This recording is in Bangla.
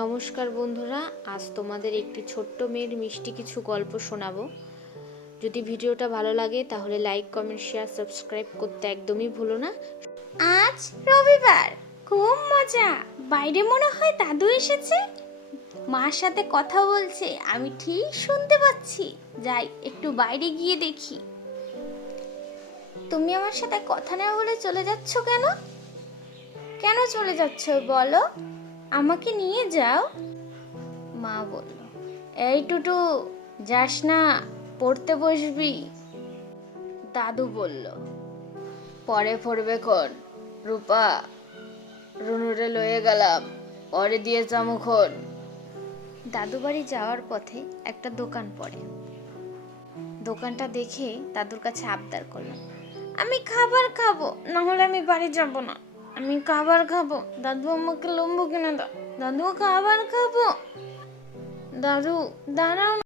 নমস্কার বন্ধুরা, আজ তোমাদের একটি ছোট্ট মেয়ের মিষ্টি কিছু গল্প শোনাবো। যদি ভিডিওটা ভালো লাগে তাহলে লাইক, কমেন্ট, শেয়ার, সাবস্ক্রাইব করতে একদমই ভুলো না। আজ রবিবার, খুব মজা। বাইরে মনে হয় দাদু এসেছে, মার সাথে কথা বলছে, আমি ঠিক শুনতে পাচ্ছি। যাই একটু বাইরে গিয়ে দেখি। তুমি আমার সাথে কথা না বলে চলে যাচ্ছ কেন? কেন চলে যাচ্ছ বলো, আমাকে নিয়ে যাও। মা বলল, এই টুটু, যাস না, পড়তে বসবি। দাদু বলল, পরে পড়বে খন রূপা, রুনুরে লয়ে গেলাম, পরে দিয়ে যামুখন। দাদু বাড়ি যাওয়ার পথে একটা দোকান পড়ে। দোকানটা দেখে দাদুর কাছে আবদার করলাম, আমি খাবার খাবো, না হলে আমি বাড়ি যাব না। আমি খাবার খাবো, দাদু আমাকে লম্বু কিনে দাও, দাদু খাবার খাবো। দাদু দাঁড়াও।